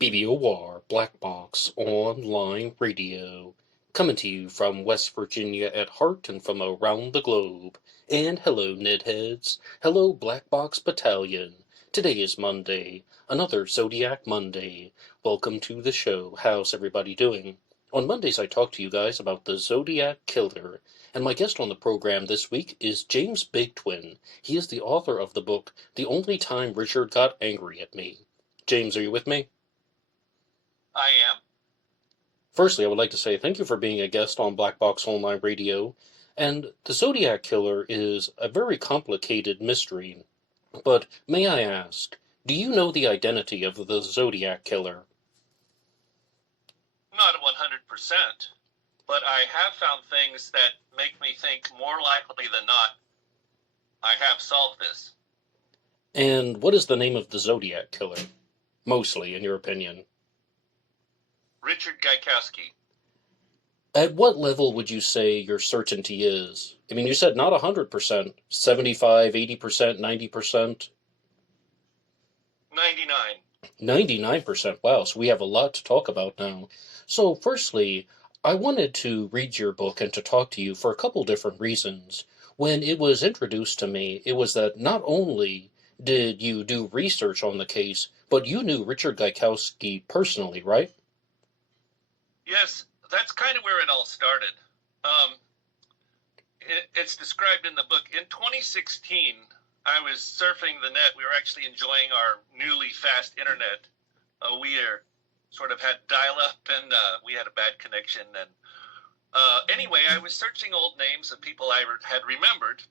BBOR, Black Box Online Radio, coming to you from West Virginia at heart and from around the globe. And hello, Nedheads. Hello, Black Box Battalion. Today is Monday, another Zodiac Monday. Welcome to the show. How's everybody doing? On Mondays, I talk to you guys about the Zodiac Killer, and my guest on the program this week is James Bigtwin. He is the author of the book, The Only Time Richard Got Angry at Me. James, are you with me? I am. Firstly, I would like to say thank you for being a guest on Black Box Online Radio. And the Zodiac Killer is a very complicated mystery. But may I ask, do you know the identity of the Zodiac Killer? Not 100%, but I have found things that make me think more likely than not I have solved this. And what is the name of the Zodiac Killer? Mostly, in your opinion. Richard Gaikowski. At what level would you say your certainty is? I mean, you said not 100%, 75, 80%, 90%? 99. 99%. Wow, so we have a lot to talk about now. So, firstly, I wanted to read your book and to talk to you for a couple different reasons. When it was introduced to me, it was that not only did you do research on the case, but you knew Richard Gikowski personally, right? Yes, that's kind of where it all started. It's described in the book. In 2016, I was surfing the net. We were actually enjoying our newly fast internet. We sort of had dial-up, and we had a bad connection. And anyway, I was searching old names of people I had remembered,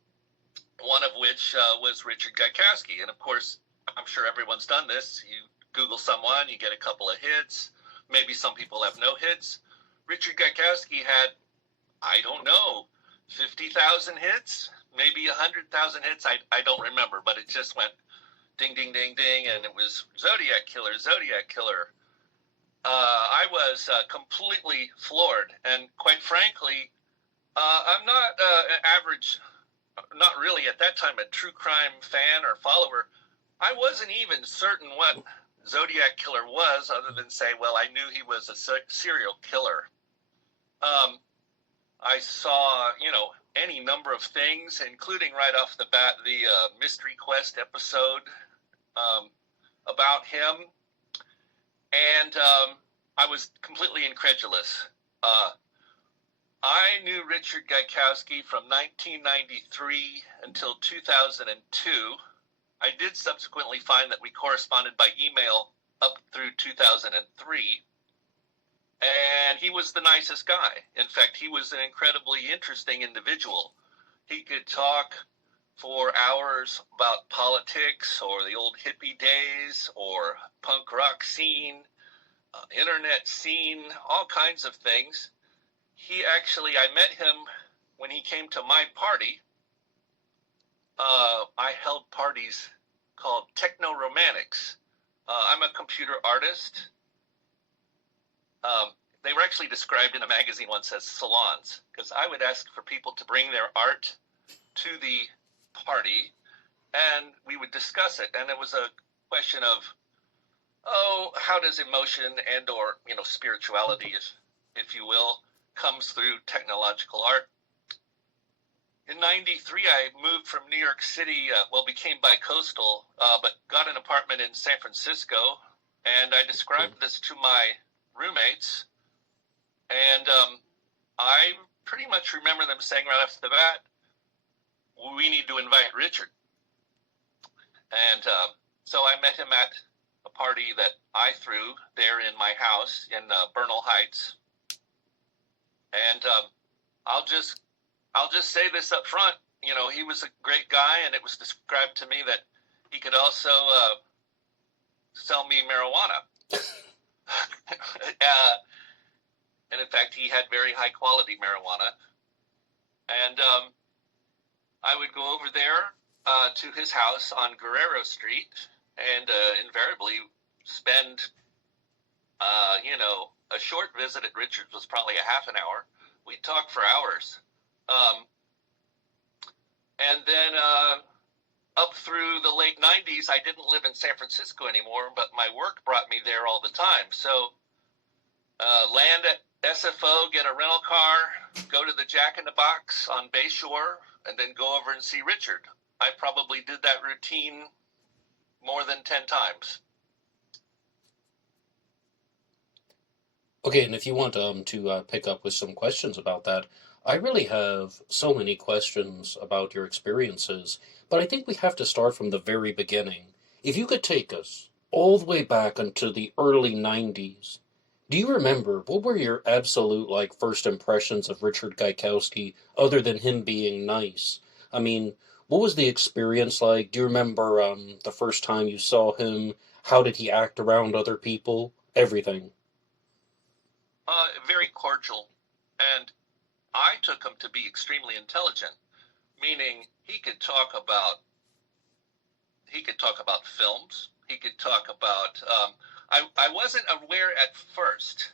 one of which was Richard Gaikowski. And of course, I'm sure everyone's done this. You Google someone, you get a couple of hits. Maybe some people have no hits. Richard Gikowski had, I don't know, 50,000 hits, maybe 100,000 hits. I don't remember, but it just went ding, ding, ding, ding, and it was Zodiac Killer, Zodiac Killer. I was completely floored, and quite frankly, I'm not an average, not really at that time, a true crime fan or follower. I wasn't even certain what Zodiac Killer was, other than say, well, I knew he was a serial killer. I saw, any number of things, including right off the bat the Mystery Quest episode about him, and I was completely incredulous. I knew Richard Gikowski from 1993 until 2002. I did subsequently find that we corresponded by email up through 2003, and he was the nicest guy. In fact, he was an incredibly interesting individual. He could talk for hours about politics or the old hippie days or punk rock scene, internet scene, all kinds of things. I met him when he came to my party. I held parties called techno-romantics. I'm a computer artist. They were actually described in a magazine once as salons, because I would ask for people to bring their art to the party, and we would discuss it. And it was a question of, how does emotion and or spirituality, if you will, comes through technological art. In 93, I moved from New York City, became bi-coastal, but got an apartment in San Francisco, and I described this to my roommates, and I pretty much remember them saying right off the bat, we need to invite Richard. And so I met him at a party that I threw there in my house in Bernal Heights, and I'll just say this up front. He was a great guy, and it was described to me that he could also sell me marijuana. And in fact, he had very high quality marijuana. And I would go over there to his house on Guerrero Street and invariably spend, a short visit at Richard's was probably a half an hour. We'd talk for hours. And then up through the late 90s, I didn't live in San Francisco anymore, but my work brought me there all the time. So land at SFO, get a rental car, go to the Jack in the Box on Bayshore, and then go over and see Richard. I probably did that routine more than 10 times. Okay, and if you want to pick up with some questions about that, I really have so many questions about your experiences, but I think we have to start from the very beginning. If you could take us all the way back into the early 90s, do you remember what were your absolute like first impressions of Richard Gaikowski other than him being nice? I mean, what was the experience like? Do you remember the first time you saw him? How did he act around other people? Everything. Very cordial, and I took him to be extremely intelligent, meaning he could talk about films. He could talk about. I wasn't aware at first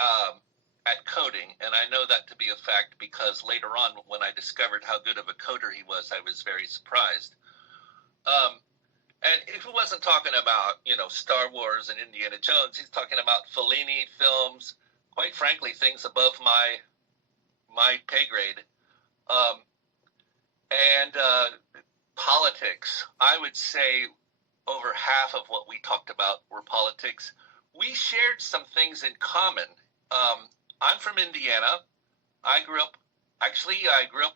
at coding, and I know that to be a fact because later on, when I discovered how good of a coder he was, I was very surprised. And if he wasn't talking about Star Wars and Indiana Jones, he's talking about Fellini films. Quite frankly, things above my pay grade, and politics. I would say over half of what we talked about were politics. We shared some things in common. I'm from Indiana. I grew up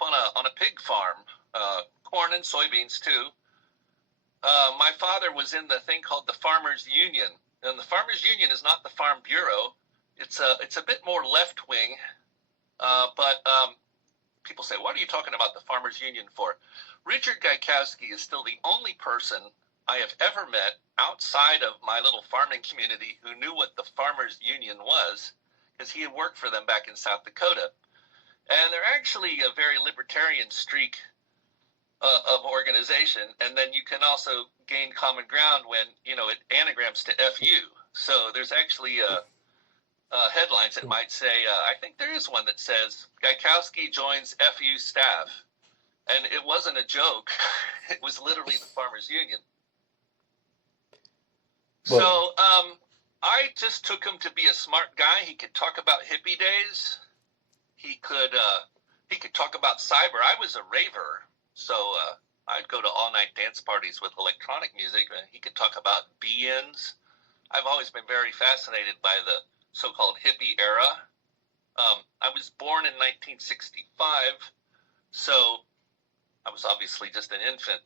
on a pig farm, corn and soybeans too. My father was in the thing called the Farmers Union, and the Farmers Union is not the Farm Bureau. It's a bit more left wing, but people say, "What are you talking about the Farmers Union for?" Richard Gikowski is still the only person I have ever met outside of my little farming community who knew what the Farmers Union was, because he had worked for them back in South Dakota, and they're actually a very libertarian streak of organization. And then you can also gain common ground when it anagrams to FU. So there's actually headlines that might say, I think there is one that says, Gaikowski joins FU staff. And it wasn't a joke. It was literally the Farmers Union. Well, So I just took him to be a smart guy. He could talk about hippie days. He could talk about cyber. I was a raver, so I'd go to all-night dance parties with electronic music. And he could talk about be-ins. I've always been very fascinated by the so-called hippie era. I was born in 1965, so I was obviously just an infant.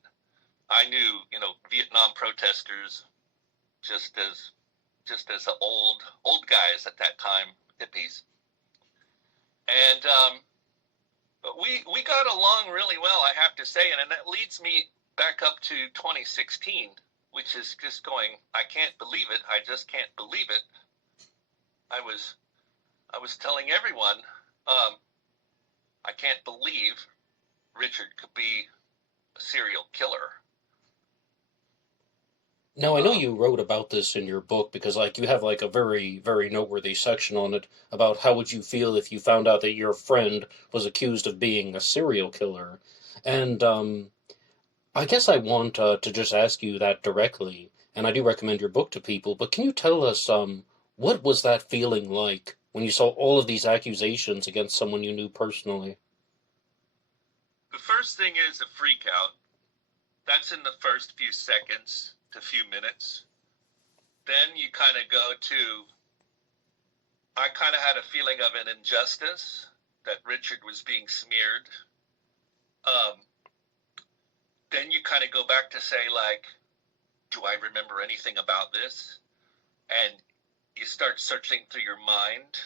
I knew, Vietnam protesters just as the old guys at that time, hippies. And but we got along really well, I have to say, and that leads me back up to 2016, which is just going, I can't believe it. I just can't believe it. I was telling everyone, I can't believe Richard could be a serial killer. now I know you wrote about this in your book because you have a very, very noteworthy section on it about how would you feel if you found out that your friend was accused of being a serial killer. And I guess I want to just ask you that directly, and I do recommend your book to people, but can you tell us what was that feeling like when you saw all of these accusations against someone you knew personally? The first thing is a freak out. That's in the first few seconds to few minutes. Then you kind of go to, I kind of had a feeling of an injustice that Richard was being smeared. Then you kind of go back to say, do I remember anything about this? And you start searching through your mind.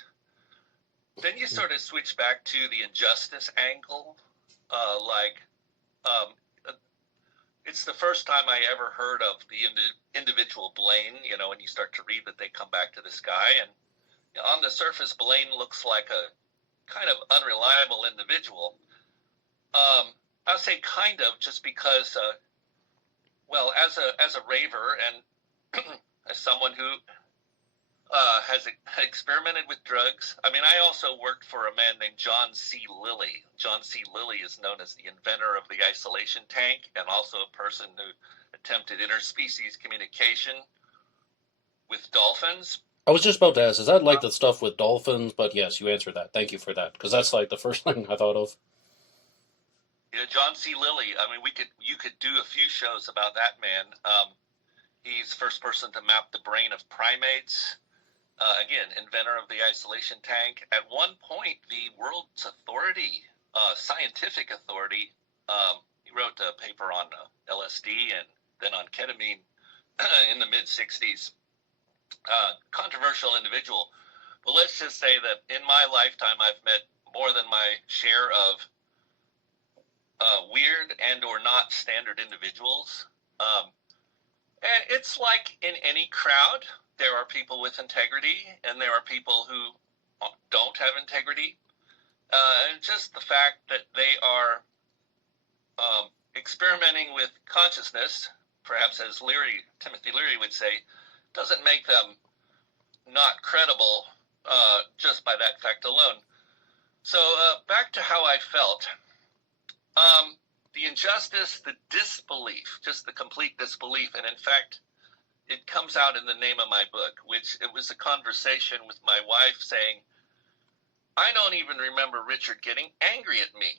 Then you sort of switch back to the injustice angle. It's the first time I ever heard of the individual Blaine, and you start to read that they come back to this guy. And on the surface, Blaine looks like a kind of unreliable individual. I'll say kind of, just because, as a raver and as someone who has experimented with drugs. I mean, I also worked for a man named John C. Lilly. John C. Lilly is known as the inventor of the isolation tank and also a person who attempted interspecies communication with dolphins. I was just about to ask, is that like the stuff with dolphins? But yes, you answered that. Thank you for that, because that's like the first thing I thought of. Yeah, John C. Lilly. I mean, you could do a few shows about that man. He's the first person to map the brain of primates. Again, inventor of the isolation tank. At one point, the world's authority, scientific authority, he wrote a paper on LSD and then on ketamine in the mid-'60s. Controversial individual. But let's just say that in my lifetime, I've met more than my share of weird and or not standard individuals. And it's like in any crowd, there are people with integrity and there are people who don't have integrity. And just the fact that they are experimenting with consciousness, perhaps as Timothy Leary would say, doesn't make them not credible just by that fact alone. So back to how I felt. The injustice, the disbelief, just the complete disbelief, and in fact, it comes out in the name of my book, which it was a conversation with my wife saying, I don't even remember Richard getting angry at me.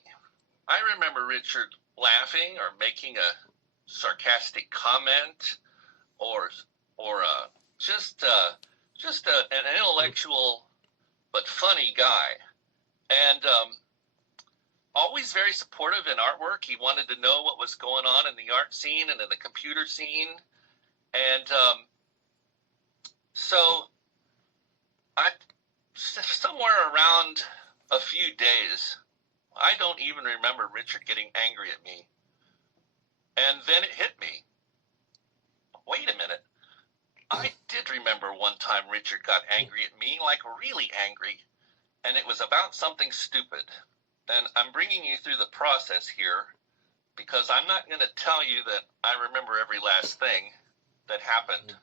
I remember Richard laughing or making a sarcastic comment or just an intellectual but funny guy. And always very supportive in artwork. He wanted to know what was going on in the art scene and in the computer scene. And so somewhere around a few days, I don't even remember Richard getting angry at me. And then it hit me. Wait a minute. I did remember one time Richard got angry at me, like really angry. And it was about something stupid. And I'm bringing you through the process here because I'm not going to tell you that I remember every last thing that happened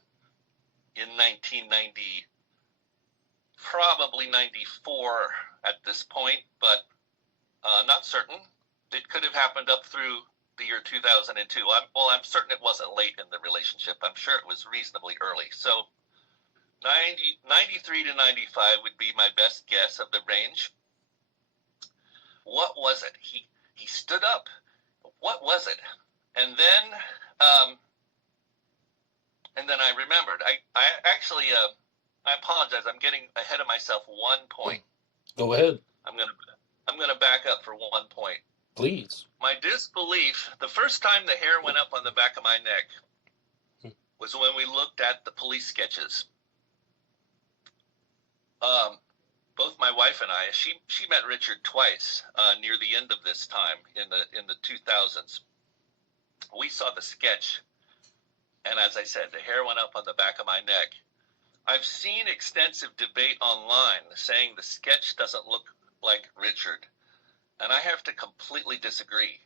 in 1990, probably 94 at this point, but not certain. It could have happened up through the year 2002. I'm certain it wasn't late in the relationship. I'm sure it was reasonably early. So 93 to 95 would be my best guess of the range. What was it? He stood up. What was it? And then I remembered. I actually I apologize. I'm getting ahead of myself. 1 point. Go ahead. I'm gonna back up for 1 point. Please. My disbelief. The first time the hair went up on the back of my neck was when we looked at the police sketches. Both my wife and I, she met Richard twice near the end of this time in the 2000s. We saw the sketch, and as I said, the hair went up on the back of my neck. I've seen extensive debate online saying the sketch doesn't look like Richard, and I have to completely disagree.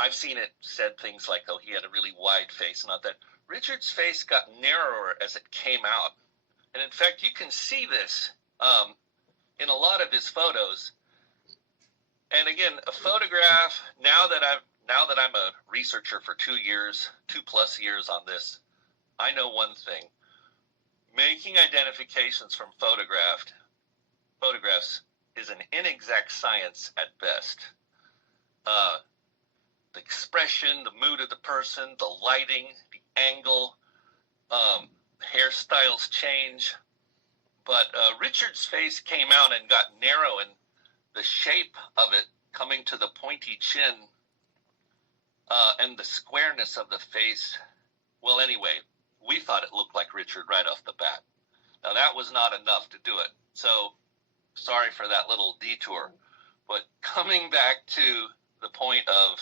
I've seen it said things like, oh, he had a really wide face, not that. Richard's face got narrower as it came out. And in fact, you can see this in a lot of his photos. And again, a photograph, now that I'm a researcher for 2 years, 2+ years on this, I know one thing. Making identifications from photographs is an inexact science at best. The expression, the mood of the person, the lighting, the angle, hairstyles change. But Richard's face came out and got narrow, and the shape of it coming to the pointy chin and the squareness of the face. Well, anyway, we thought it looked like Richard right off the bat. Now, that was not enough to do it. So, sorry for that little detour. But coming back to the point of,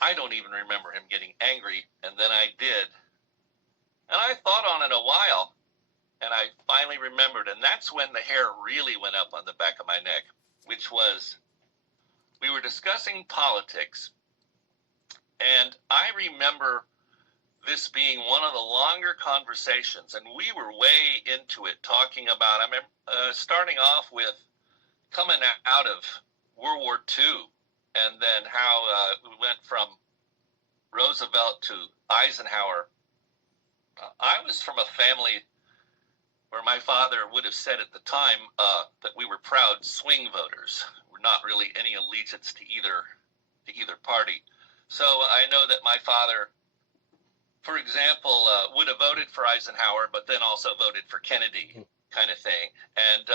I don't even remember him getting angry, and then I did. And I thought on it a while, and I finally remembered, and that's when the hair really went up on the back of my neck, which was, we were discussing politics, and I remember this being one of the longer conversations, and we were way into it, talking about, I remember starting off with coming out of World War II, and then how we went from Roosevelt to Eisenhower. I was from a family where my father would have said at the time that we were proud swing voters. We're not really any allegiance to either party. So I know that my father, for example, would have voted for Eisenhower, but then also voted for Kennedy, kind of thing. And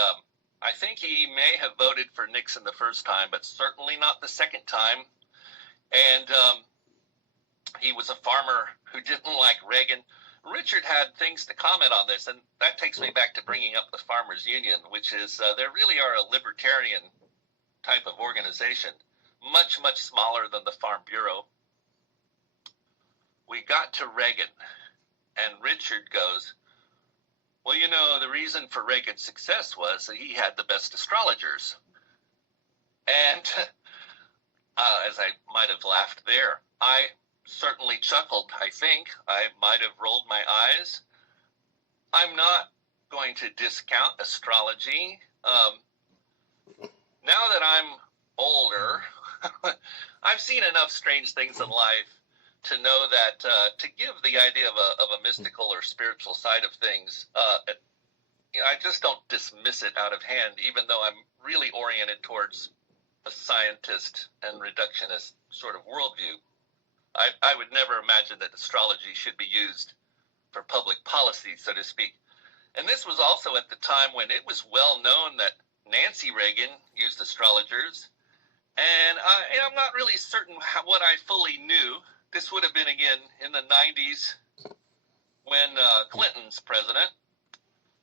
I think he may have voted for Nixon the first time, but certainly not the second time. And he was a farmer who didn't like Reagan. Richard had things to comment on this, and that takes me back to bringing up the Farmers Union, which is they really are a libertarian type of organization, much, much smaller than the Farm Bureau. We got to Reagan, and Richard goes, well, you know, the reason for Reagan's success was that he had the best astrologers. And as I might have laughed there, I certainly chuckled, I think. I might have rolled my eyes. I'm not going to discount astrology. Now that I'm older, I've seen enough strange things in life to know that to give the idea of a mystical or spiritual side of things, I just don't dismiss it out of hand, even though I'm really oriented towards a scientist and reductionist sort of worldview. I would never imagine that astrology should be used for public policy, so to speak. And this was also at the time when it was well known that Nancy Reagan used astrologers. And I'm not really certain what I fully knew. This would have been, again, in the 90s when Clinton's president.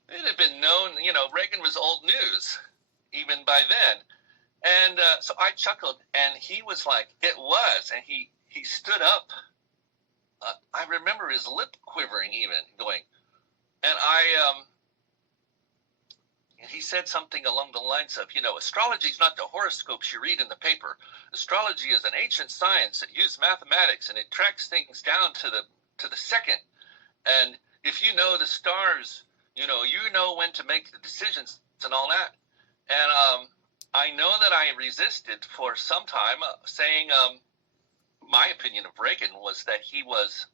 It had been known, Reagan was old news even by then. And so I chuckled, and he was like, it was. And he stood up. I remember his lip quivering even, going, and and he said something along the lines of, astrology is not the horoscopes you read in the paper. Astrology is an ancient science that used mathematics, and it tracks things down to the second. And if you know the stars, you know when to make the decisions and all that. And I know that I resisted for some time, saying my opinion of Reagan was that he was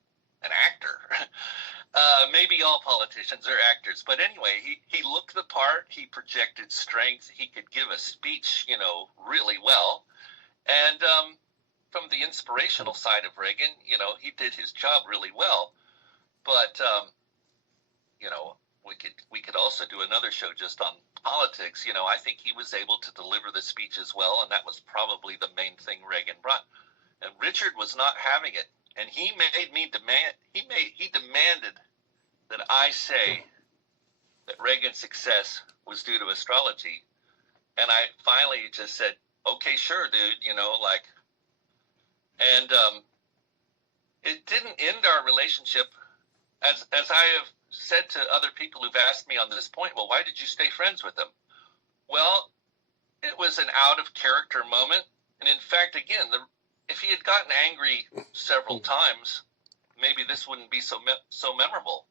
an actor. Maybe all politicians are actors, but anyway, he looked the part. He projected strength. He could give a speech, really well. And from the inspirational side of Reagan, he did his job really well. But we could also do another show just on politics. I think he was able to deliver the speech as well, and that was probably the main thing Reagan brought. And Richard was not having it, and he demanded that I say that Reagan's success was due to astrology. And I finally just said, okay, sure, dude, and it didn't end our relationship. As I have said to other people who've asked me on this point, well, why did you stay friends with him? Well, it was an out of character moment. And in fact, again, if he had gotten angry several times, maybe this wouldn't be so memorable.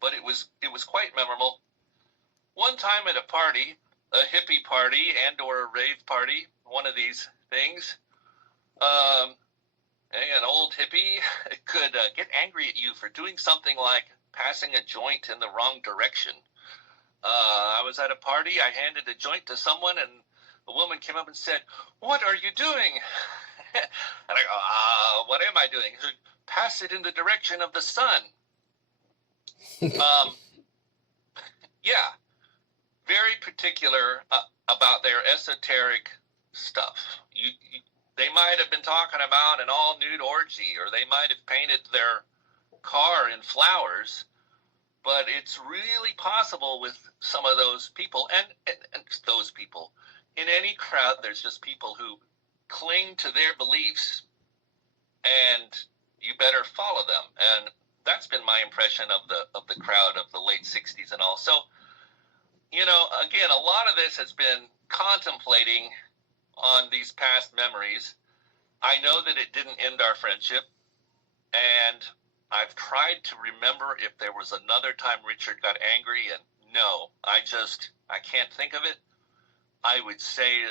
But it was quite memorable. One time at a party, a hippie party and or a rave party, one of these things, an old hippie could get angry at you for doing something like passing a joint in the wrong direction. I was at a party, I handed a joint to someone, and a woman came up and said, "What are you doing?" And I go, what am I doing? She said, "Pass it in the direction of the sun." Yeah, very particular about their esoteric stuff. They might have been talking about an all-nude orgy, or they might have painted their car in flowers, but it's really possible with some of those people, and those people. In any crowd, there's just people who cling to their beliefs, and you better follow them. And that's been my impression of the crowd of the late 60s and all. So, again, a lot of this has been contemplating on these past memories. I know that it didn't end our friendship, and I've tried to remember if there was another time Richard got angry, and no, I can't think of it. I would say,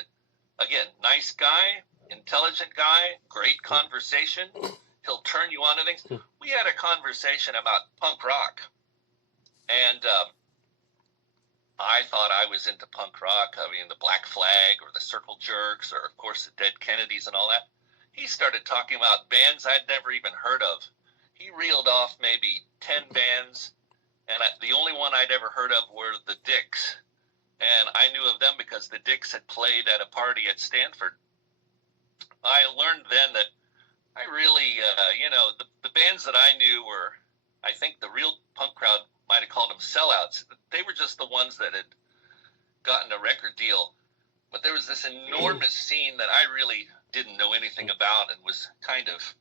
again, nice guy, intelligent guy, great conversation. He'll turn you on to things. We had a conversation about punk rock, and I thought I was into punk rock. I mean, the Black Flag or the Circle Jerks or, of course, the Dead Kennedys and all that. He started talking about bands I'd never even heard of. He reeled off maybe 10 bands, and the only one I'd ever heard of were the Dicks. And I knew of them because the Dicks had played at a party at Stanford. I learned then that I really, the bands that I knew were, I think the real punk crowd might have called them sellouts. They were just the ones that had gotten a record deal. But there was this enormous scene that I really didn't know anything about and was kind of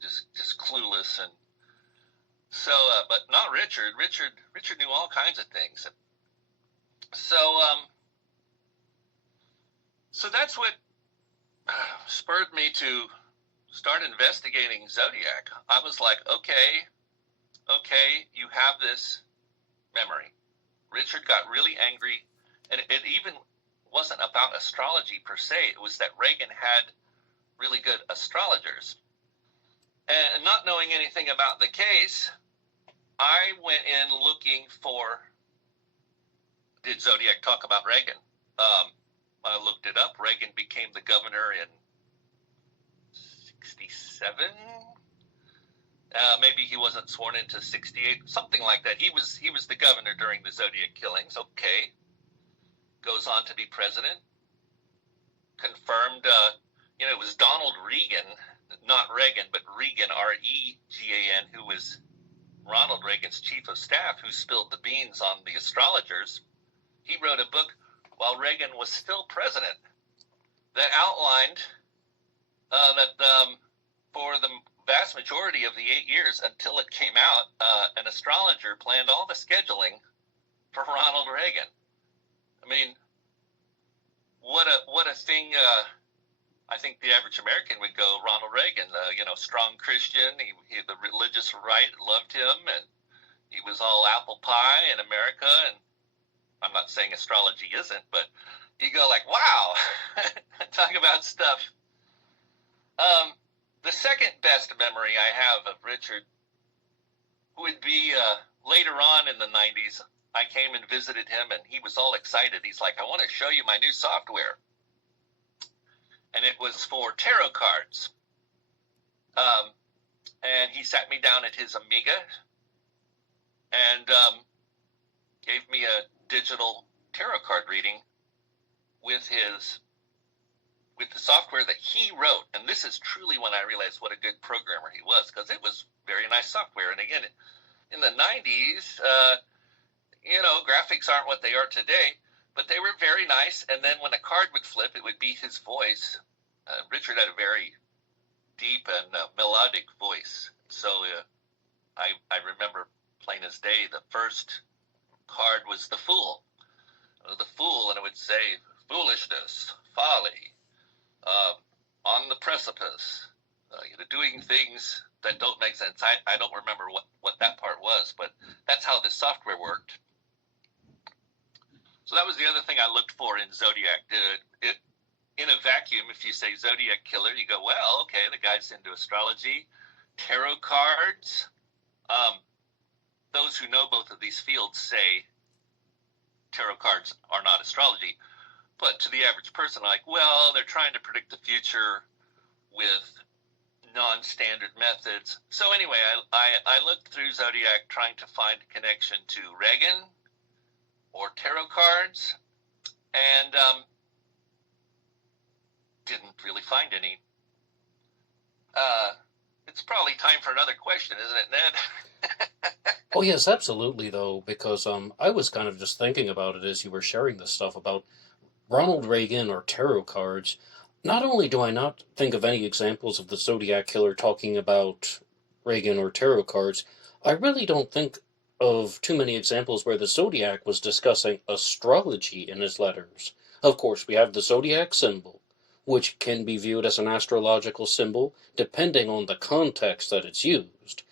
just clueless. And so, but not Richard. Richard knew all kinds of things. So that's what spurred me to start investigating Zodiac. I was like, okay, you have this memory. Richard got really angry, and it even wasn't about astrology per se. It was that Reagan had really good astrologers. And not knowing anything about the case, I went in looking for, did Zodiac talk about Reagan? I looked it up. Reagan became the governor in 67. Maybe he wasn't sworn into 68, something like that. He was the governor during the Zodiac killings. Okay. Goes on to be president. Confirmed, it was Donald Reagan, not Reagan, but Reagan, R-E-G-A-N, who was Ronald Reagan's chief of staff, who spilled the beans on the astrologers. He wrote a book while Reagan was still president that outlined that for the vast majority of the 8 years until it came out, an astrologer planned all the scheduling for Ronald Reagan. I mean, what a thing. I think the average American would go, Ronald Reagan, strong Christian. He the religious right loved him, and he was all apple pie in America. And I'm not saying astrology isn't, but you go like, wow, talk about stuff. The second best memory I have of Richard would be later on in the 90s. I came and visited him, and he was all excited. He's like, I want to show you my new software. And it was for tarot cards. And he sat me down at his Amiga and gave me a digital tarot card reading with the software that he wrote. And this is truly when I realized what a good programmer he was, because it was very nice software. And again, in the 90s, graphics aren't what they are today, but they were very nice. And then when a card would flip, it would be his voice. Richard had a very deep and melodic voice. So I remember plain as day, the first card was the Fool. The Fool, and it would say, foolishness, folly, on the precipice, doing things that don't make sense. I don't remember what that part was, but that's how this software worked. So that was the other thing I looked for in Zodiac. It in a vacuum, if you say Zodiac killer, you go, well, okay, the guy's into astrology, tarot cards. Those who know both of these fields say tarot cards are not astrology. But to the average person, like, well, they're trying to predict the future with non-standard methods. So anyway, I looked through Zodiac trying to find a connection to Reagan or tarot cards, and didn't really find any. It's probably time for another question, isn't it, Ned? Oh, yes, absolutely, though, because I was kind of just thinking about it as you were sharing this stuff about Ronald Reagan or tarot cards. Not only do I not think of any examples of the Zodiac Killer talking about Reagan or tarot cards, I really don't think of too many examples where the Zodiac was discussing astrology in his letters. Of course, we have the Zodiac symbol, which can be viewed as an astrological symbol depending on the context that it's used.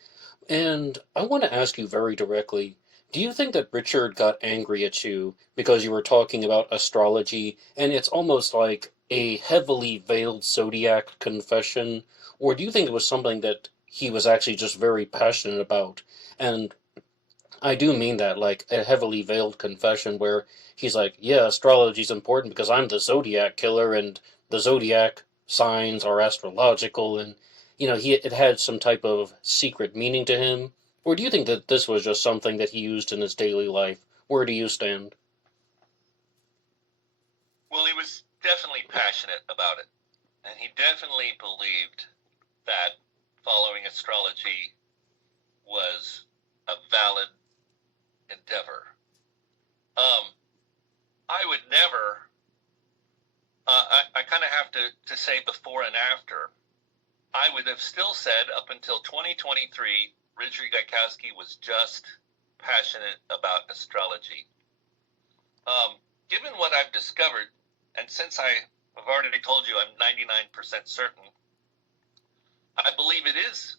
And I want to ask you very directly, do you think that Richard got angry at you because you were talking about astrology and it's almost like a heavily veiled zodiac confession? Or do you think it was something that he was actually just very passionate about? And I do mean that, like a heavily veiled confession where he's like, yeah, astrology's important because I'm the Zodiac killer and the Zodiac signs are astrological and, it had some type of secret meaning to him? Or do you think that this was just something that he used in his daily life? Where do you stand? Well, he was definitely passionate about it, and he definitely believed that following astrology was a valid endeavor. I would never, I kind of have to say before and after, I would have still said up until 2023, Richard Gaikowski was just passionate about astrology. Given what I've discovered, and since I've already told you I'm 99% certain, I believe it is.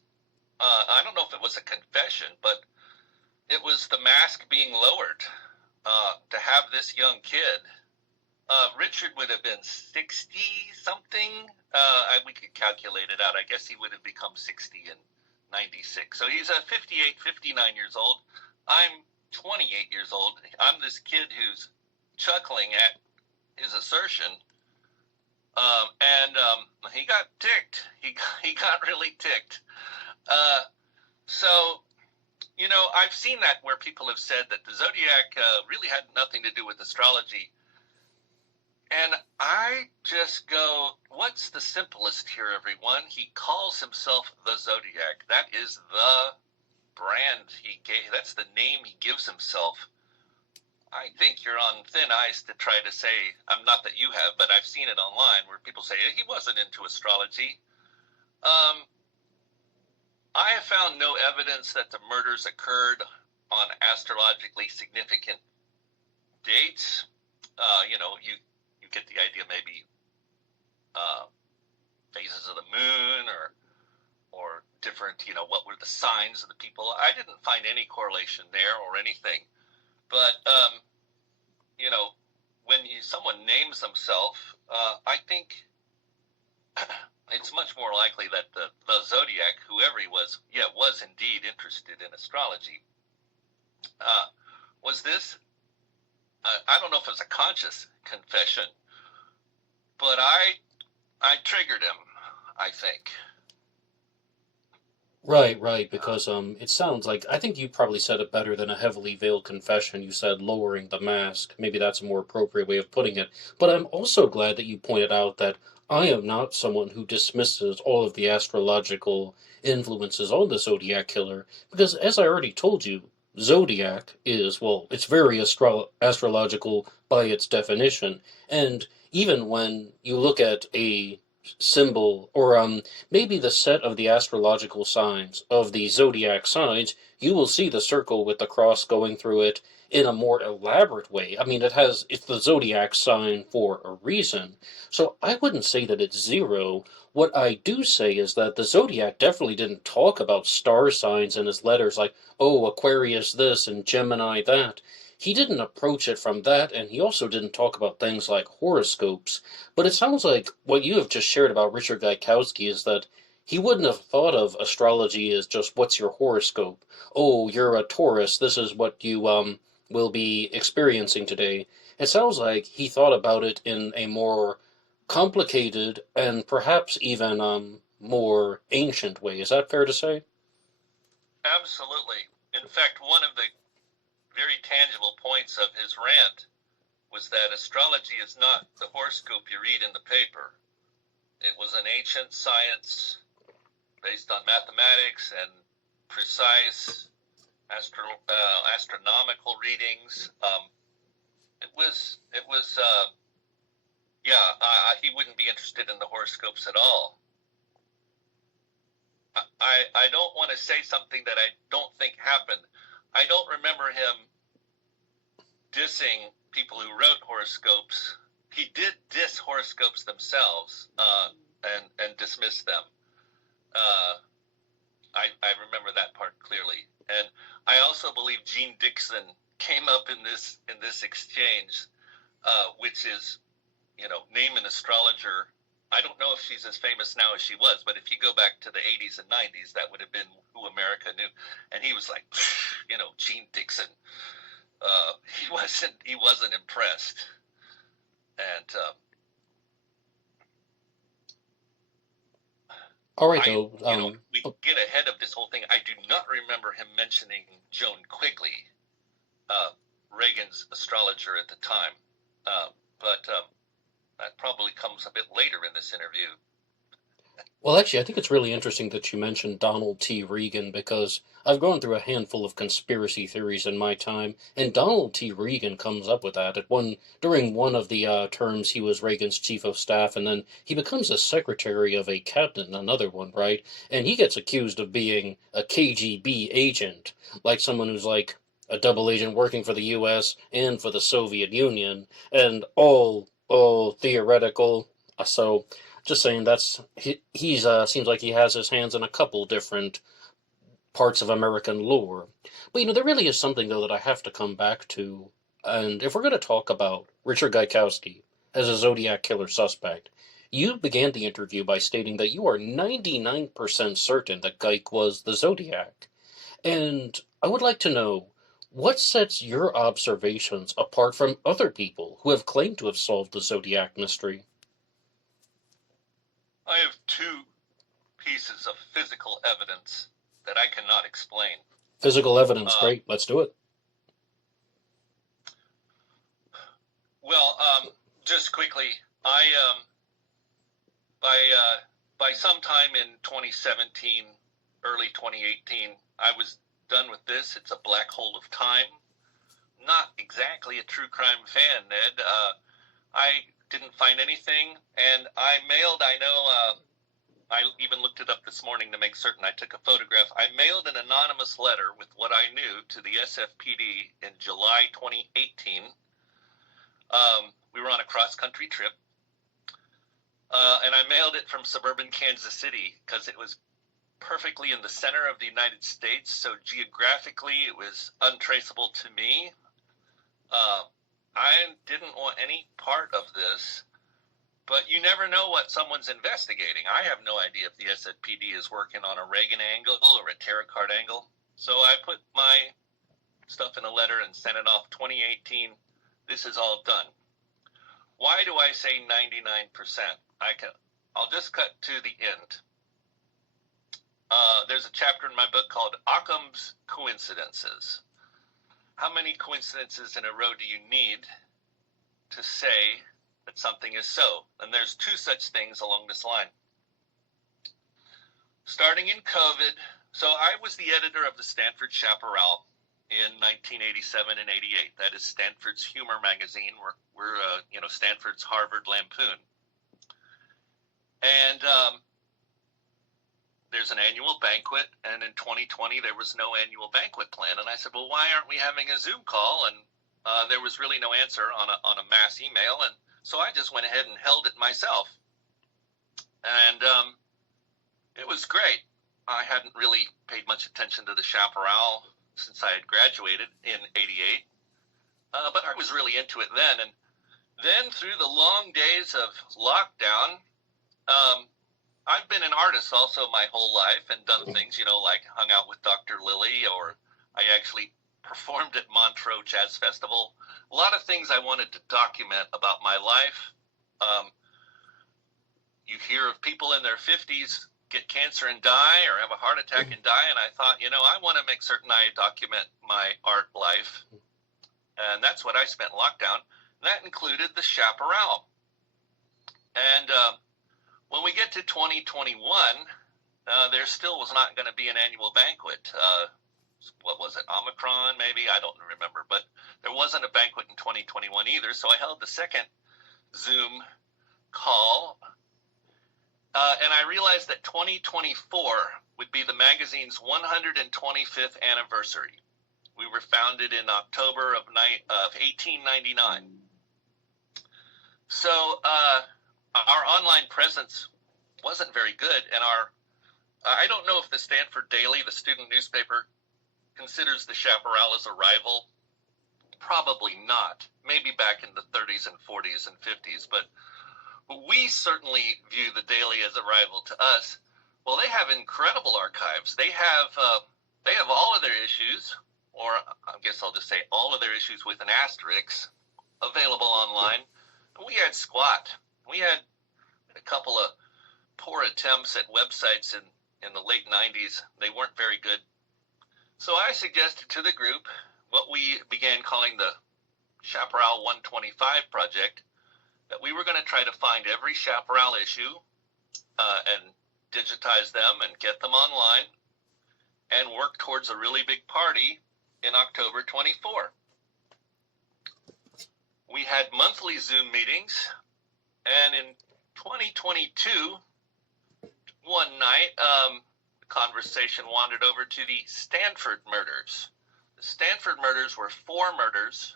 I don't know if it was a confession, but it was the mask being lowered to have this young kid. Richard would have been 60-something. We could calculate it out. I guess he would have become 60 in 96. So he's 58, 59 years old. I'm 28 years old. I'm this kid who's chuckling at his assertion. And he got ticked. He got really ticked. So, I've seen that where people have said that the Zodiac really had nothing to do with astrology. And I just go, what's the simplest here, everyone? He calls himself the Zodiac. That is the brand he gave. That's the name he gives himself. I think you're on thin ice to try to say, I'm not that you have, but I've seen it online where people say he wasn't into astrology. I have found no evidence that the murders occurred on astrologically significant dates. You get the idea, maybe phases of the moon or different, what were the signs of the people. I didn't find any correlation there or anything. But, when someone names themselves, I think it's much more likely that the Zodiac, whoever he was indeed interested in astrology. Was this, I don't know if it was a conscious confession, but I triggered him, I think. Right, because it sounds like I think you probably said it better than a heavily veiled confession. You said lowering the mask. Maybe that's a more appropriate way of putting it. But I'm also glad that you pointed out that I am not someone who dismisses all of the astrological influences on the Zodiac killer, because as I already told you, Zodiac is, well, it's very astrological by its definition. And even when you look at a symbol or maybe the set of the astrological signs of the zodiac signs, you will see the circle with the cross going through it in a more elaborate way. I mean, it's the zodiac sign for a reason. So I wouldn't say that it's zero. What I do say is that the zodiac definitely didn't talk about star signs in his letters like, oh, Aquarius this and Gemini that. He didn't approach it from that, and he also didn't talk about things like horoscopes. But it sounds like what you have just shared about Richard Gaikowski is that he wouldn't have thought of astrology as just what's your horoscope. Oh, you're a Taurus. This is what you will be experiencing today. It sounds like he thought about it in a more complicated and perhaps even more ancient way. Is that fair to say? Absolutely. In fact, one of the very tangible points of his rant was that astrology is not the horoscope you read in the paper. It was an ancient science based on mathematics and precise astronomical readings. He wouldn't be interested in the horoscopes at all. I don't want to say something that I don't think happened. I don't remember him dissing people who wrote horoscopes. he did diss horoscopes themselves and dismiss them. I remember that part clearly, and I also believe Jean Dixon came up in this exchange, which is, name an astrologer. I don't know if she's as famous now as she was, but if you go back to the 80s and 90s, that would have been who America knew. And he was like, Jean Dixon. He wasn't impressed. And all right, though. We get ahead of this whole thing. I do not remember him mentioning Joan Quigley, Reagan's astrologer at the time, but that probably comes a bit later in this interview. Well, actually, I think it's really interesting that you mentioned Donald T. Reagan, because I've gone through a handful of conspiracy theories in my time, and Donald T. Reagan comes up with that. During one of the terms, he was Reagan's chief of staff, and then he becomes a secretary of a cabinet in another one, right? And he gets accused of being a KGB agent, like someone who's like a double agent working for the U.S. and for the Soviet Union, and all theoretical. So just saying, he's seems like he has his hands in a couple different parts of American lore. But there really is something though that I have to come back to, and if we're going to talk about Richard Gaikowski as a Zodiac killer suspect, you began the interview by stating that you are 99% certain that Gaik was the Zodiac, and I would like to know what sets your observations apart from other people who have claimed to have solved the Zodiac mystery. I have two pieces of physical evidence that I cannot explain. Physical evidence, great. Let's do it. Well, just quickly, by sometime in 2017, early 2018, I was done with this. It's a black hole of time. Not exactly a true crime fan, Ned. I didn't find anything, and I even looked it up this morning to make certain. I took a photograph. I mailed an anonymous letter with what I knew to the SFPD in July 2018. We were on a cross-country trip, and I mailed it from suburban Kansas City because it was perfectly in the center of the United States, so geographically it was untraceable to me. I didn't want any part of this, but you never know what someone's investigating. I have no idea if the SFPD is working on a Reagan angle or a tarot card angle. So I put my stuff in a letter and sent it off 2018. This is all done. Why do I say 99%? I'll just cut to the end. There's a chapter in my book called Occam's Coincidences. How many coincidences in a row do you need to say that something is so? And there's two such things along this line. Starting in COVID, so I was the editor of the Stanford Chaparral in 1987 and 88. That is Stanford's humor magazine. We're Stanford's Harvard Lampoon. And there's an annual banquet, and in 2020 there was no annual banquet plan. And I said, well, why aren't we having a Zoom call? And there was really no answer on a mass email, and so I just went ahead and held it myself. And it was great. I hadn't really paid much attention to the Chaparral since I had graduated in 88, but I was really into it then. And then through the long days of lockdown, I've been an artist also my whole life and done things, like hung out with Dr. Lilly, or I actually performed at Montreux Jazz Festival. A lot of things I wanted to document about my life. You hear of people in their 50s get cancer and die, or have a heart attack and die, and I thought, I want to make certain I document my art life. And that's what I spent lockdown. And that included the Chaparral. And when we get to 2021, there still was not going to be an annual banquet. What was it, Omicron maybe? I don't remember. But there wasn't a banquet in 2021 either, so I held the second Zoom call. And I realized that 2024 would be the magazine's 125th anniversary. We were founded in October of 1899. So our online presence wasn't very good, and I don't know if the Stanford Daily, the student newspaper, considers the Chaparral as a rival. Probably not. Maybe back in the 30s and 40s and 50s, but we certainly view the Daily as a rival to us. Well, they have incredible archives. They have all of their issues, or I guess I'll just say all of their issues with an asterisk, available online. We had squat. We had a couple of poor attempts at websites in the late 90s. They weren't very good. So I suggested to the group what we began calling the Chaparral 125 Project, that we were going to try to find every Chaparral issue and digitize them and get them online and work towards a really big party in October 24. We had monthly Zoom meetings, and in 2022, one night, the conversation wandered over to the Stanford murders. The Stanford murders were 4 murders,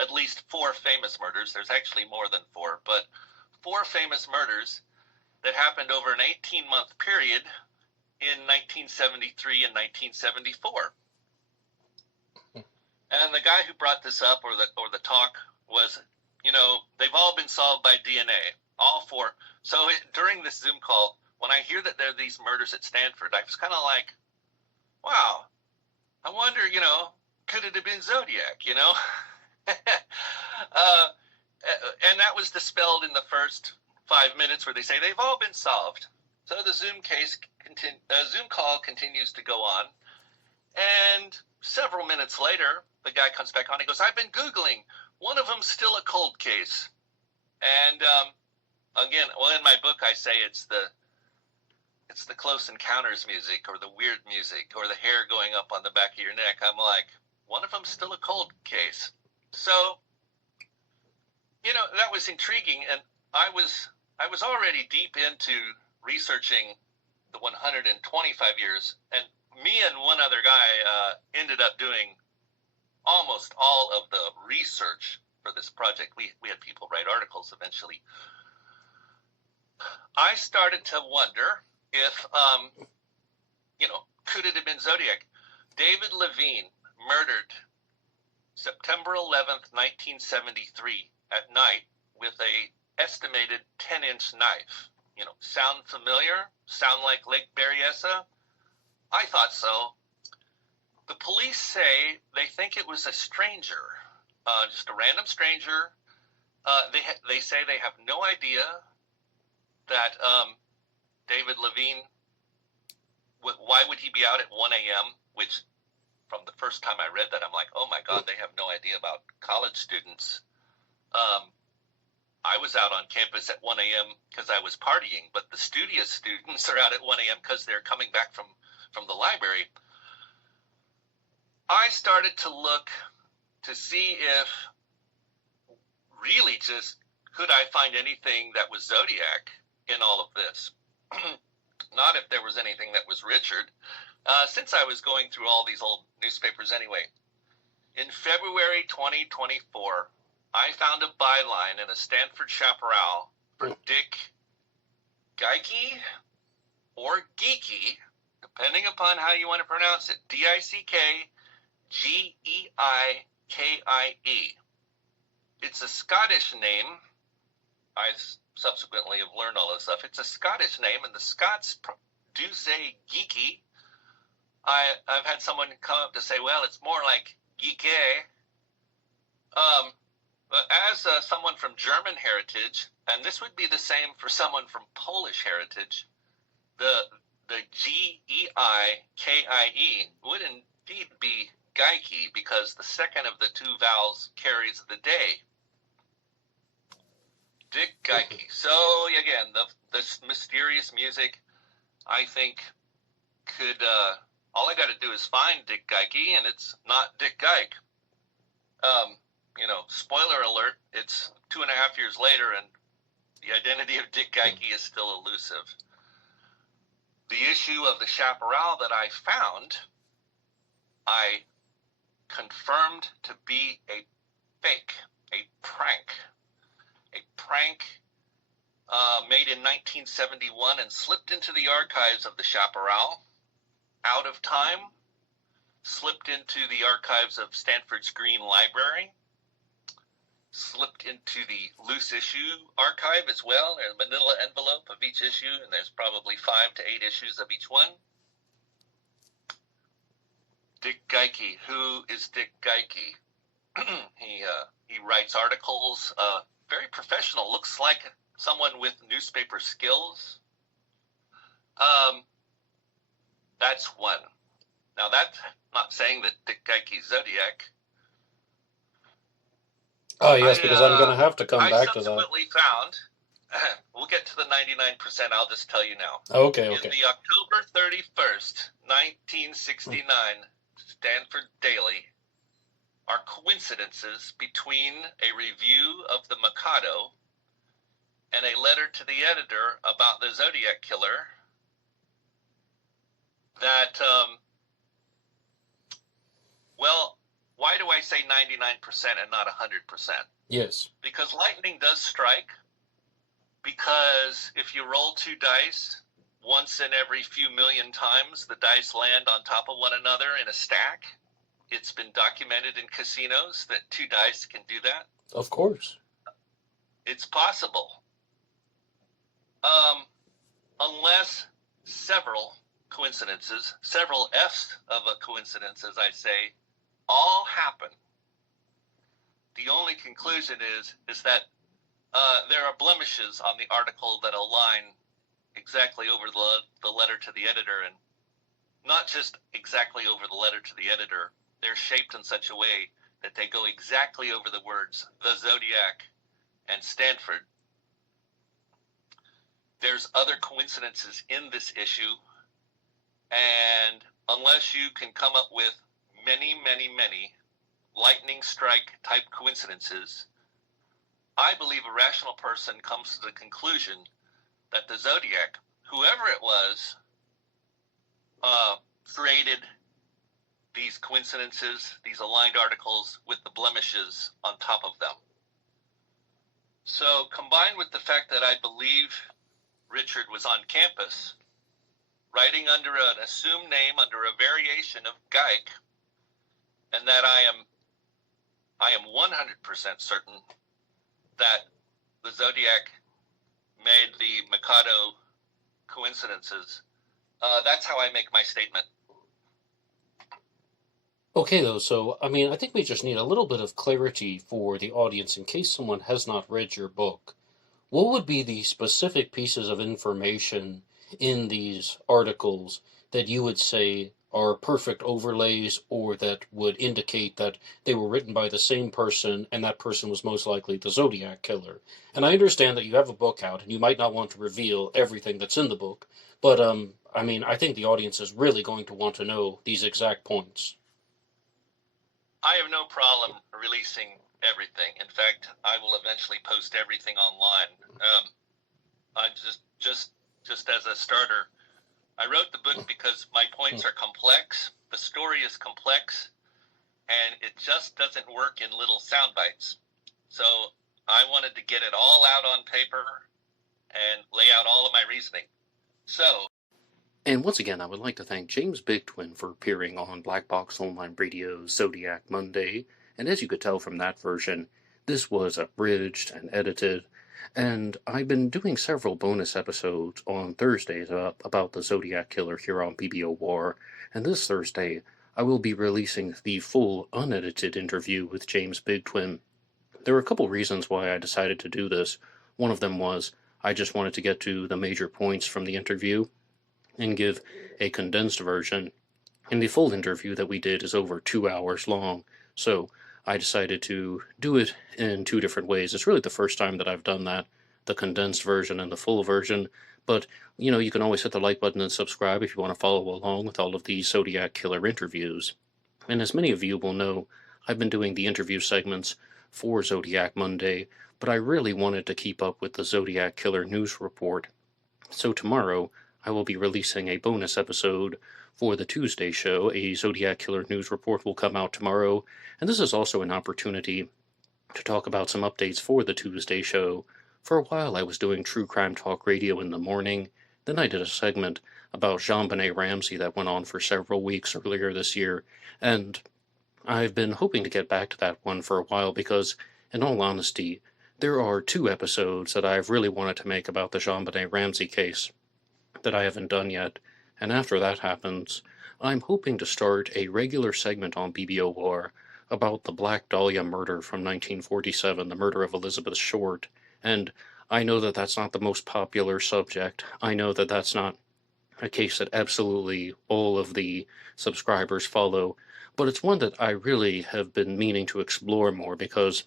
at least 4 famous murders. There's actually more than 4, but 4 famous murders that happened over an 18-month period in 1973 and 1974. And the guy who brought this up, or the talk, was, they've all been solved by DNA, all 4. So during this Zoom call, when I hear that there are these murders at Stanford, I was kind of like, wow, I wonder, could it have been Zodiac, and that was dispelled in the first 5 minutes where they say they've all been solved. So the Zoom call continues to go on, and several minutes later, the guy comes back on. He goes, "I've been Googling. One of them's still a cold case." And again, well, in my book, I say it's the close encounters music, or the weird music, or the hair going up on the back of your neck. I'm like, one of them's still a cold case. So, that was intriguing, and I was already deep into researching the 125 years, and me and one other guy ended up doing almost all of the research for this project. We had people write articles eventually. I started to wonder if, could it have been Zodiac? David Levine murdered September 11th, 1973 at night with a estimated 10-inch knife. Sound familiar? Sound like Lake Berryessa? I thought so. The police say they think it was a stranger, just a random stranger. They say they have no idea that David Levine, why would he be out at 1 a.m., which from the first time I read that, I'm like, oh my God, they have no idea about college students. I was out on campus at 1 a.m. because I was partying, but the studious students are out at 1 a.m. because they're coming back from the library. I started to look to see if really just could I find anything that was Zodiac in all of this. Not if there was anything that was Richard, since I was going through all these old newspapers anyway. In February 2024, I found a byline in a Stanford Chaparral for Dick Gikowski, or Geeky, depending upon how you want to pronounce it, Dickgekie. It's a Scottish name. I subsequently have learned all this stuff. It's a Scottish name, and the Scots do say geeky. I've had someone come up to say, well, it's more like geeky. As someone from German heritage, and this would be the same for someone from Polish heritage, the Geike would indeed be Geike, because the second of the 2 vowels carries the day. Dick Geike. So again, this mysterious music, I think, could all I got to do is find Dick Geike, and it's not Dick Geike. Spoiler alert, it's 2.5 years later, and the identity of Dick Geike is still elusive. The issue of the Chaparral that I found, I confirmed to be a fake, a prank. a prank made in 1971 and slipped into the archives of the Chaparral. Out of Time slipped into the archives of Stanford's Green Library. Slipped into the loose issue archive as well, a manila envelope of each issue, and there's probably 5 to 8 issues of each one. Dick Gikowski. Who is Dick Gikowski? He writes articles, very professional, looks like someone with newspaper skills. That's one. Now, that's not saying that Dick Gikowski's Zodiac. Oh, yes, because I'm going to have to come back to that. I subsequently found, we'll get to the 99%, I'll just tell you now. Okay. In the October 31st, 1969 Stanford Daily are coincidences between a review of the Mikado and a letter to the editor about the Zodiac Killer that, well, why do I say 99% and not 100%? Yes. Because lightning does strike. Because if you roll 2 dice, once in every few million times, the dice land on top of one another in a stack. It's been documented in casinos that 2 dice can do that. Of course. It's possible. Unless several coincidences, several F's of a coincidence, as I say, all happen. The only conclusion is that there are blemishes on the article that align exactly over the letter to the editor, and not just exactly over the letter to the editor. They're shaped in such a way that they go exactly over the words the Zodiac and Stanford. There's other coincidences in this issue, and unless you can come up with many, many, many lightning strike type coincidences, I believe a rational person comes to the conclusion that the Zodiac, whoever it was, created these coincidences, these aligned articles with the blemishes on top of them. So combined with the fact that I believe Richard was on campus, writing under an assumed name, under a variation of Gike, and that I am 100% certain that the Zodiac made the Mikado coincidences. That's how I make my statement. Okay, though, so, I mean, I think we just need a little bit of clarity for the audience in case someone has not read your book. What would be the specific pieces of information in these articles that you would say are perfect overlays, or that would indicate that they were written by the same person and that person was most likely the Zodiac Killer? And I understand that you have a book out and you might not want to reveal everything that's in the book, but I mean, I think the audience is really going to want to know these exact points. I have no problem releasing everything. In fact, I will eventually post everything online. I just as a starter, I wrote the book because my points are complex. The story is complex, and it just doesn't work in little sound bites. So I wanted to get it all out on paper and lay out all of my reasoning. And once again, I would like to thank James Bigtwin for appearing on Black Box Online Radio's Zodiac Monday. And as you could tell from that version, this was abridged and edited. And I've been doing several bonus episodes on Thursdays about the Zodiac Killer here on BBO War. And this Thursday, I will be releasing the full unedited interview with James Bigtwin. There were a couple reasons why I decided to do this. One of them was I just wanted to get to the major points from the interview and give a condensed version. And the full interview that we did is over 2 hours long, so I decided to do it in 2 different ways. It's really the first time that I've done that, the condensed version and the full version, but, you know, you can always hit the like button and subscribe if you want to follow along with all of the Zodiac Killer interviews. And as many of you will know, I've been doing the interview segments for Zodiac Monday, but I really wanted to keep up with the Zodiac Killer news report. So tomorrow, I will be releasing a bonus episode for the Tuesday show. A Zodiac Killer news report will come out tomorrow, and this is also an opportunity to talk about some updates for the Tuesday show. For a while, I was doing true crime talk radio in the morning. Then I did a segment about JonBenet Ramsey that went on for several weeks earlier this year, and I've been hoping to get back to that one for a while because, in all honesty, there are 2 episodes that I've really wanted to make about the JonBenet Ramsey case that I haven't done yet, and after that happens, I'm hoping to start a regular segment on BBOR about the Black Dahlia murder from 1947, the murder of Elizabeth Short, and I know that that's not the most popular subject. I know that that's not a case that absolutely all of the subscribers follow, but it's one that I really have been meaning to explore more because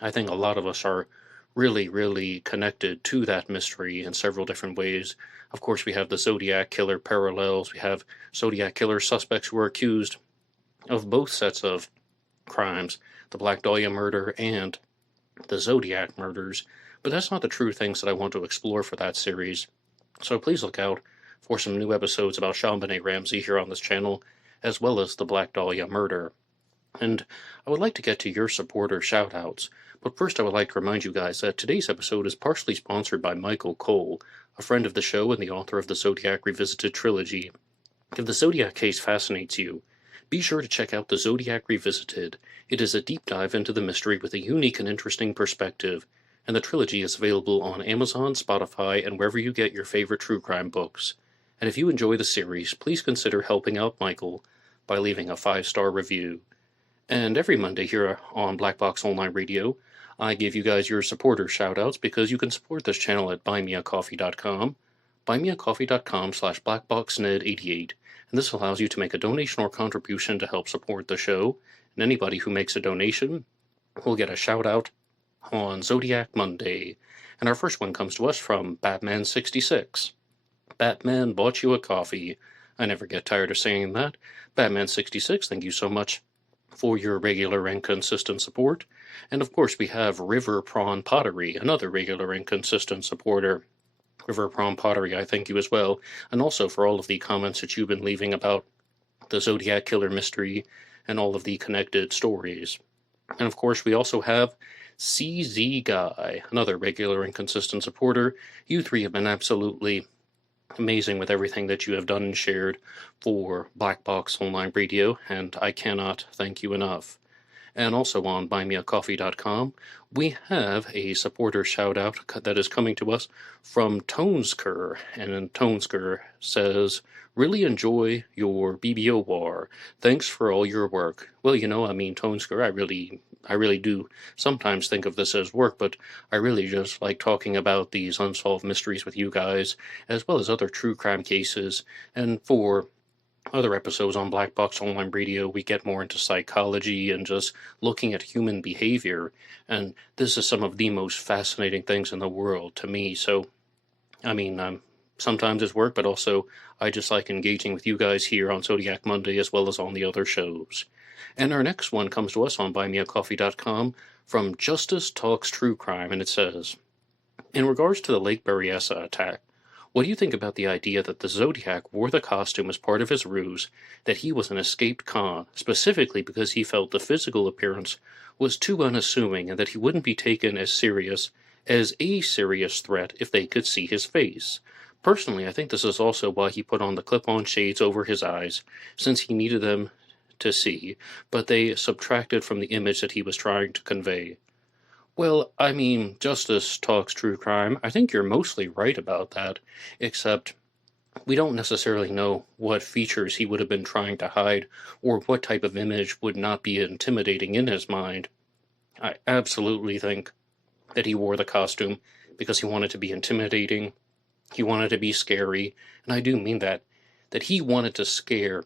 I think a lot of us are really, really connected to that mystery in several different ways. Of course, we have the Zodiac killer parallels. We have Zodiac killer suspects who are accused of both sets of crimes, the Black Dahlia murder and the Zodiac murders. But that's not the true things that I want to explore for that series. So please look out for some new episodes about JonBenet Ramsey here on this channel, as well as the Black Dahlia murder. And I would like to get to your supporter shoutouts, but first I would like to remind you guys that today's episode is partially sponsored by Michael Cole, a friend of the show and the author of the Zodiac Revisited trilogy. If the Zodiac case fascinates you, be sure to check out the Zodiac Revisited. It is a deep dive into the mystery with a unique and interesting perspective, and the trilogy is available on Amazon, Spotify, and wherever you get your favorite true crime books. And if you enjoy the series, please consider helping out Michael by leaving a 5-star review. And every Monday here on Black Box Online Radio, I give you guys your supporter shoutouts because you can support this channel at buymeacoffee.com, buymeacoffee.com/blackboxned88, and this allows you to make a donation or contribution to help support the show, and anybody who makes a donation will get a shoutout on Zodiac Monday. And our first one comes to us from Batman66. Batman bought you a coffee. I never get tired of saying that. Batman66, thank you so much for your regular and consistent support. And of course, we have River Prawn Pottery, another regular and consistent supporter. River Prawn Pottery, I thank you as well, and also for all of the comments that you've been leaving about the Zodiac Killer mystery and all of the connected stories. And of course, we also have CZ Guy, another regular and consistent supporter. You three have been absolutely amazing with everything that you have done and shared for Black Box Online Radio, and I cannot thank you enough. And also on buymeacoffee.com, we have a supporter shout-out that is coming to us from Tonesker, and Tonesker says, "Really enjoy your BBO War. Thanks for all your work." Well, Tonesker, I really do sometimes think of this as work, but I really just like talking about these unsolved mysteries with you guys, as well as other true crime cases. And for other episodes on Black Box Online Radio, we get more into psychology and just looking at human behavior. And this is some of the most fascinating things in the world to me. So, sometimes it's work, but also I just like engaging with you guys here on Zodiac Monday as well as on the other shows. And our next one comes to us on buymeacoffee.com from Justice Talks True Crime, and it says, "In regards to the Lake Berryessa attack, what do you think about the idea that the Zodiac wore the costume as part of his ruse, that he was an escaped con, specifically because he felt the physical appearance was too unassuming and that he wouldn't be taken as a serious threat if they could see his face? Personally, I think this is also why he put on the clip-on shades over his eyes, since he needed them to see, but they subtracted from the image that he was trying to convey." Well, Justice Talks True Crime. I think you're mostly right about that, except we don't necessarily know what features he would have been trying to hide, or what type of image would not be intimidating in his mind. I absolutely think that he wore the costume because he wanted to be intimidating, he wanted to be scary, and I do mean that he wanted to scare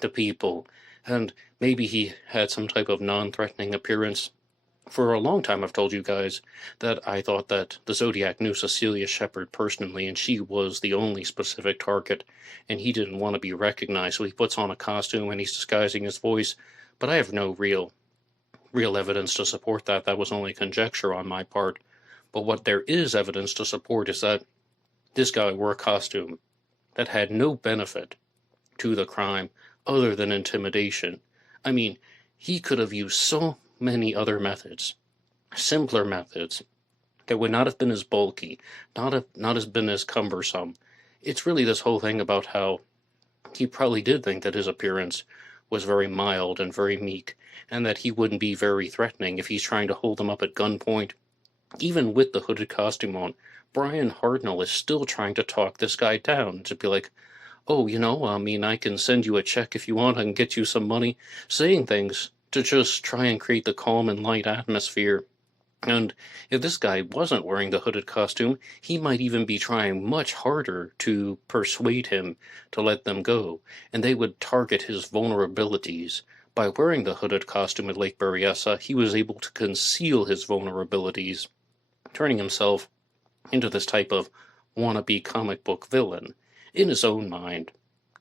the people, and maybe he had some type of non-threatening appearance. For a long time I've told you guys that I thought that the Zodiac knew Cecilia Shepard personally, and she was the only specific target, and he didn't want to be recognized, so he puts on a costume and he's disguising his voice, but I have no real evidence to support that. That was only conjecture on my part. But what there is evidence to support is that this guy wore a costume that had no benefit to the crime other than intimidation. He could have used so many other methods simpler methods that would not have been as bulky, not have been as cumbersome. It's really this whole thing about how he probably did think that his appearance was very mild and very meek, and that he wouldn't be very threatening if he's trying to hold them up at gunpoint. Even with the hooded costume on, Brian Hartnell is still trying to talk this guy down, to be like, oh, I mean, I can send you a check if you want, I can get you some money, saying things to just try and create the calm and light atmosphere. And if this guy wasn't wearing the hooded costume, he might even be trying much harder to persuade him to let them go, and they would target his vulnerabilities. By wearing the hooded costume at Lake Berryessa, he was able to conceal his vulnerabilities, turning himself into this type of wannabe comic book villain in his own mind.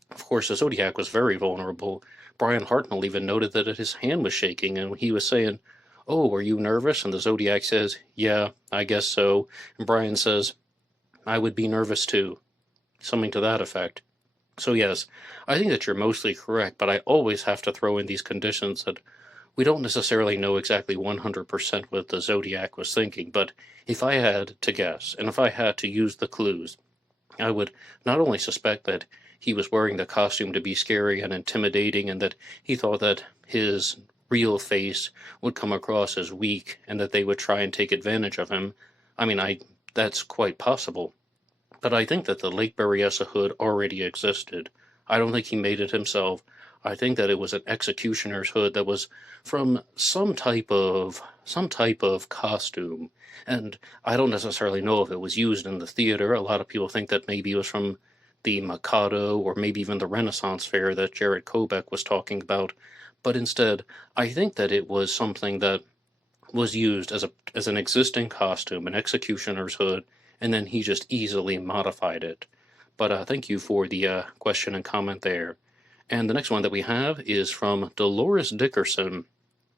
Of course, the Zodiac was very vulnerable. Brian Hartnell even noted that his hand was shaking, and he was saying, oh, are you nervous? And the Zodiac says, yeah, I guess so. And Brian says, I would be nervous too. Something to that effect. So yes, I think that you're mostly correct, but I always have to throw in these conditions that we don't necessarily know exactly 100% what the Zodiac was thinking, but if I had to guess, and if I had to use the clues, I would not only suspect that he was wearing the costume to be scary and intimidating, and that he thought that his real face would come across as weak, and that they would try and take advantage of him. I mean, that's quite possible. But I think that the Lake Berryessa hood already existed. I don't think he made it himself. I think that it was an executioner's hood that was from some type of costume. And I don't necessarily know if it was used in the theater. A lot of people think that maybe it was from the Mikado or maybe even the Renaissance Fair that Jared Kobeck was talking about. But instead, I think that it was something that was used as an existing costume, an executioner's hood, and then he just easily modified it. But thank you for the question and comment there. And the next one that we have is from Dolores Dickerson,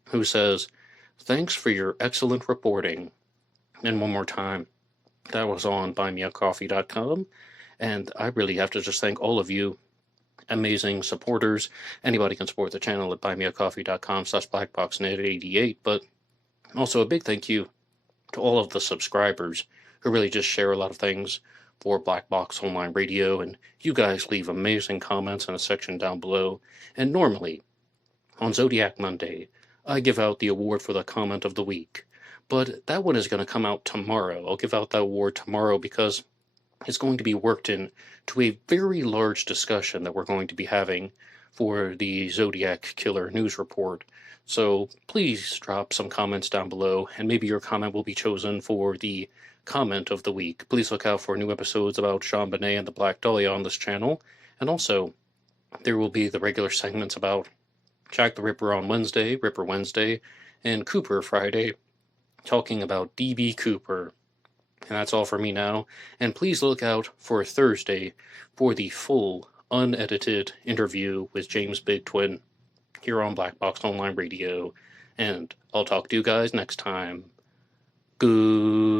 who says, thanks for your excellent reporting. And one more time, that was on buymeacoffee.com. And I really have to just thank all of you amazing supporters. Anybody can support the channel at buymeacoffee.com/blackboxned88, but also a big thank you to all of the subscribers who really just share a lot of things for Black Box Online Radio, and you guys leave amazing comments in a section down below. And normally, on Zodiac Monday, I give out the award for the comment of the week. But that one is going to come out tomorrow. I'll give out that award tomorrow because it's going to be worked in to a very large discussion that we're going to be having for the Zodiac Killer News Report. So please drop some comments down below, and maybe your comment will be chosen for the comment of the week. Please look out for new episodes about JonBenet and the Black Dahlia on this channel, and also there will be the regular segments about Jack the Ripper on Wednesday, Ripper Wednesday, and Cooper Friday, talking about D.B. Cooper. And that's all for me now, and please look out for Thursday for the full, unedited interview with James Bigtwin here on Black Box Online Radio, and I'll talk to you guys next time. Good.